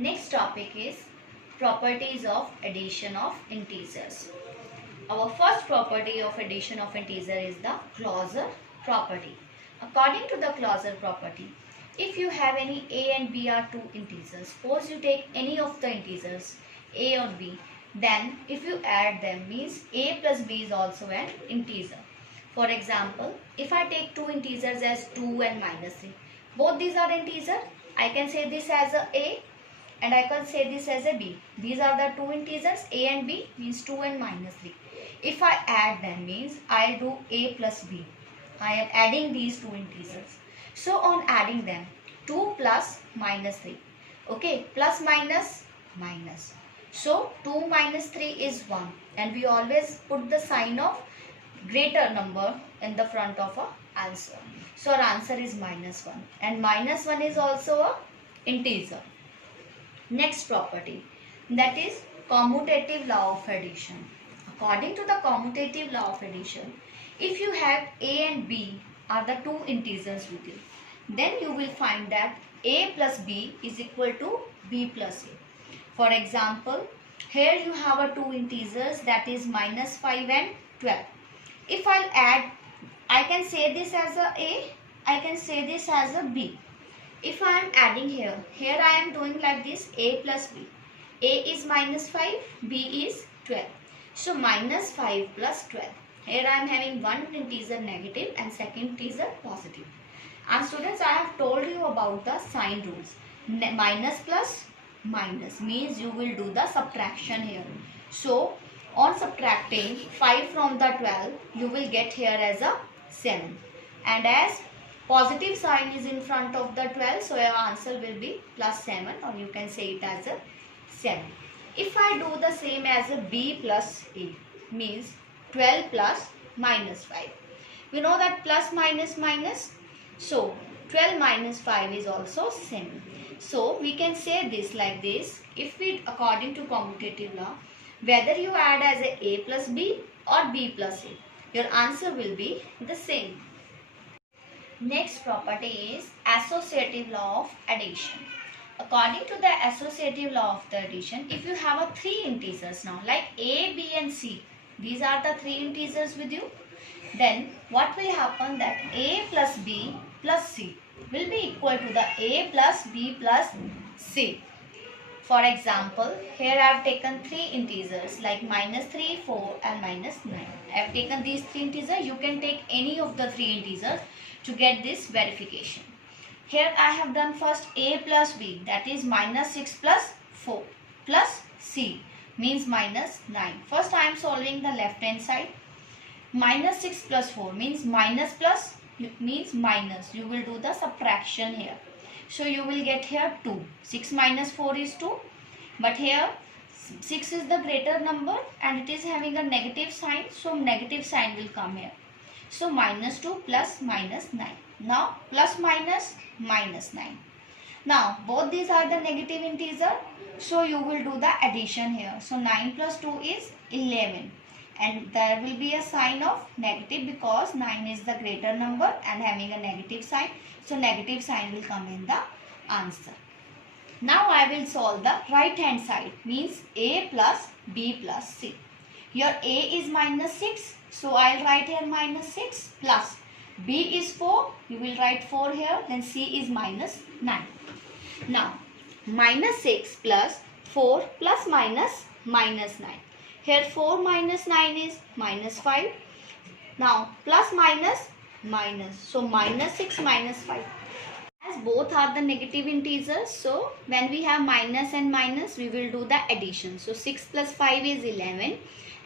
Next topic is properties of addition of integers. Our first property of addition of integer is the closure property. According to the closure property, if you have any a and b are two integers, suppose you take any of the integers a or b, then if you add them means a plus b is also an integer. For example, if I take two integers as 2 and minus 3, both these are integer, I can say this as a and I can say this as a b. These are the two integers a and b means 2 and minus 3. If I add them means I do a plus b. I am adding these two integers. So on adding them 2 plus minus 3. Okay, plus minus minus. So 2 minus 3 is 1 and we always put the sign of greater number in the front of our answer. So our answer is minus 1 and minus 1 is also a integer. Next property, that is commutative law of addition. According to the commutative law of addition, if you have a and b are the two integers with you, then you will find that a plus b is equal to b plus a. For example, here you have a two integers, that is minus 5 and 12. If I'll add, I can say this as a, I can say this as a b. If I am adding here I am doing like this, a plus b. A is minus 5, b is 12. So minus 5 plus 12. Here I am having one integer negative and second integer positive. And students, I have told you about the sign rules. Minus plus minus means you will do the subtraction here. So on subtracting 5 from the 12, you will get here as a 7. And as positive sign is in front of the 12, so your answer will be plus 7, or you can say it as a 7. If I do the same as a b plus a, means 12 plus minus 5. We know that plus minus minus, so 12 minus 5 is also 7. So we can say this like this, if we according to commutative law, whether you add as a plus b or b plus a, your answer will be the same. Next property is associative law of addition. According to the associative law of the addition, if you have a three integers now like a, b and c, these are the three integers with you, then what will happen that a plus b plus c will be equal to the a plus b plus c. For example, here I have taken three integers like minus 3, 4 and minus 9. I have taken these three integers. You can take any of the three integers to get this verification. Here I have done first a plus b, that is minus 6 plus 4 plus c means minus 9. First I am solving the left hand side. Minus 6 plus 4 means minus plus means minus. You will do the subtraction here. So you will get here 2. 6 minus 4 is 2. But here 6 is the greater number and it is having a negative sign. So negative sign will come here. So minus 2 plus minus 9. Now plus minus minus 9. Now both these are the negative integer. So you will do the addition here. So 9 plus 2 is 11. And there will be a sign of negative because 9 is the greater number and having a negative sign. So negative sign will come in the answer. Now I will solve the right hand side, means a plus b plus c. Your a is minus 6. So I will write here minus 6 plus b is 4. You will write 4 here. Then c is minus 9. Now minus 6 plus 4 plus minus minus 9. Here 4 minus 9 is minus 5. Now plus minus minus. So minus 6 minus 5. As both are the negative integers, so when we have minus and minus, we will do the addition. So 6 plus 5 is 11.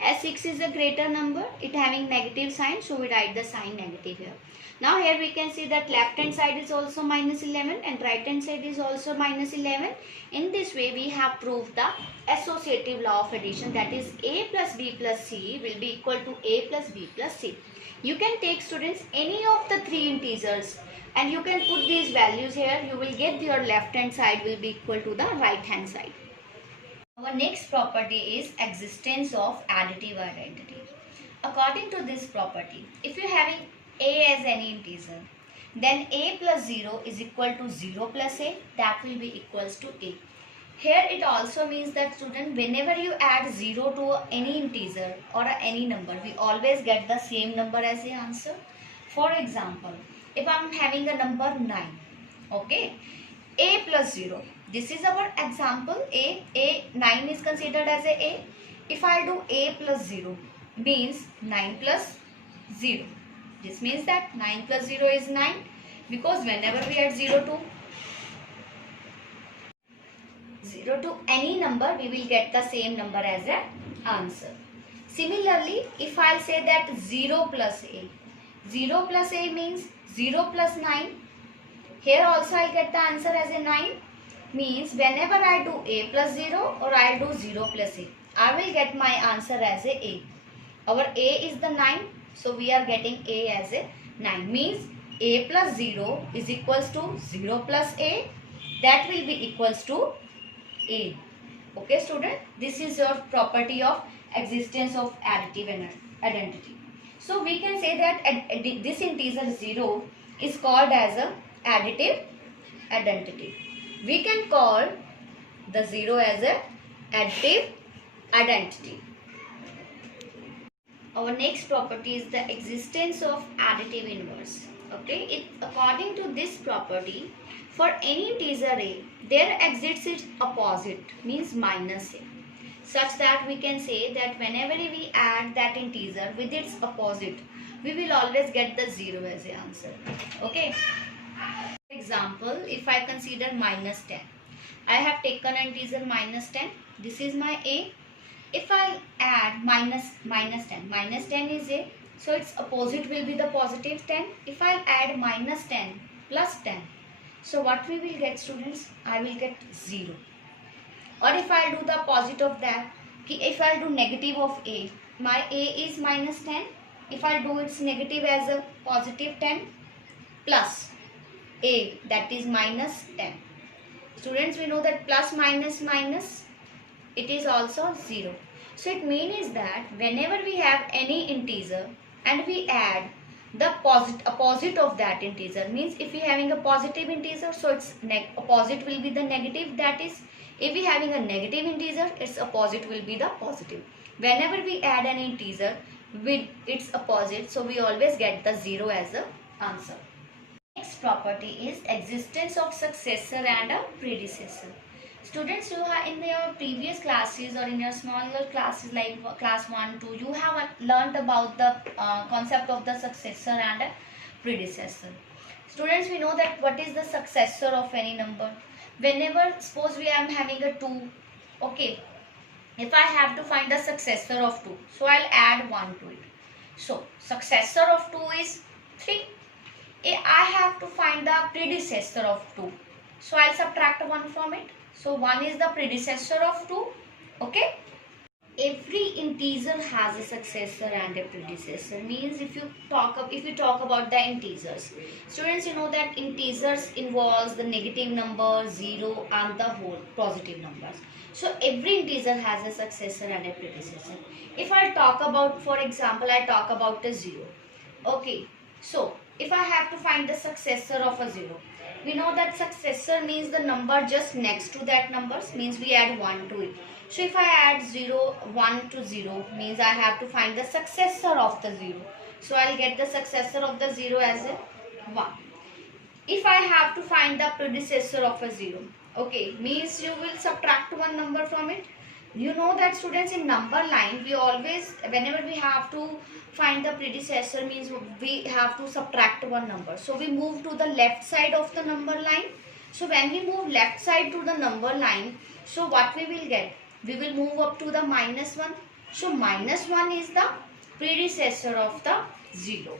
As 6 is a greater number, it having negative sign, so we write the sign negative here. Now here we can see that left hand side is also minus 11 and right hand side is also minus 11. In this way we have proved the associative law of addition, that is a plus b plus c will be equal to a plus b plus c. You can take, students, any of the three integers and you can put these values here. You will get your left hand side will be equal to the right hand side. Our next property is existence of additive identity. According to this property, if you are having a as any integer, then a plus 0 is equal to 0 plus a, that will be equals to a. Here it also means that student, whenever you add 0 to any integer or any number, we always get the same number as the answer. For example, if I am having a number 9, okay, a plus 0. This is our example. A 9 is considered as a. If I do a plus 0 means 9 plus 0. This means that 9 plus 0 is 9, because whenever we add 0 to any number, we will get the same number as an answer. Similarly, if I say that 0 plus a means 0 plus 9. Here also I get the answer as a 9. Means whenever I do a plus 0 or I do 0 plus a, I will get my answer as a. Our a is the 9. So we are getting a as a 9. Means a plus 0 is equals to 0 plus a. That will be equals to a. Okay student, this is your property of existence of additive identity. So we can say that this integer 0 is called as a additive identity. We can call the 0 as a additive identity. Our next property is the existence of additive inverse. Okay, according to this property, for any integer a, there exists its opposite, means minus a, such that we can say that whenever we add that integer with its opposite, we will always get the 0 as the answer. Okay. For example, if I consider minus 10, I have taken an integer minus 10. This is my a. If I add minus 10 is a, so its opposite will be the positive 10. If I add minus 10 plus 10, so what we will get students? I will get 0. Or if I do the opposite of that, if I do negative of a, my a is minus 10. If I do its negative as a positive 10 plus a, that is minus 10. Students, we know that plus minus minus, it is also 0. So it means that whenever we have any integer and we add the opposite of that integer, means if we having a positive integer, so its opposite will be the negative. That is, if we having a negative integer, its opposite will be the positive. Whenever we add an integer with its opposite, so we always get the 0 as the answer. Next property is existence of successor and a predecessor. Students, you have in your previous classes or in your smaller classes like class 1, 2, you have learned about the concept of the successor and a predecessor. Students, we know that what is the successor of any number. Whenever, suppose we are having a 2, okay, if I have to find the successor of 2, so I'll add 1 to it. So, successor of 2 is 3. I have to find the predecessor of 2. So, I'll subtract 1 from it. So, 1 is the predecessor of 2. Okay. Every integer has a successor and a predecessor. Means if you talk about the integers. Students, you know that integers involves the negative number, 0 and the whole positive numbers. So, every integer has a successor and a predecessor. If I talk about, for example, I talk about the 0. Okay. So, if I have to find the successor of a 0, we know that successor means the number just next to that numbers, means we add 1 to it. So if I add 1 to 0, means I have to find the successor of the 0. So I'll get the successor of the 0 as a 1. If I have to find the predecessor of a 0, okay, means you will subtract one number from it. You know that students, in number line, we always, whenever we have to find the predecessor, means we have to subtract one number. So we move to the left side of the number line. So when we move left side to the number line, so what we will get? We will move up to the -1. So -1 is the predecessor of the 0.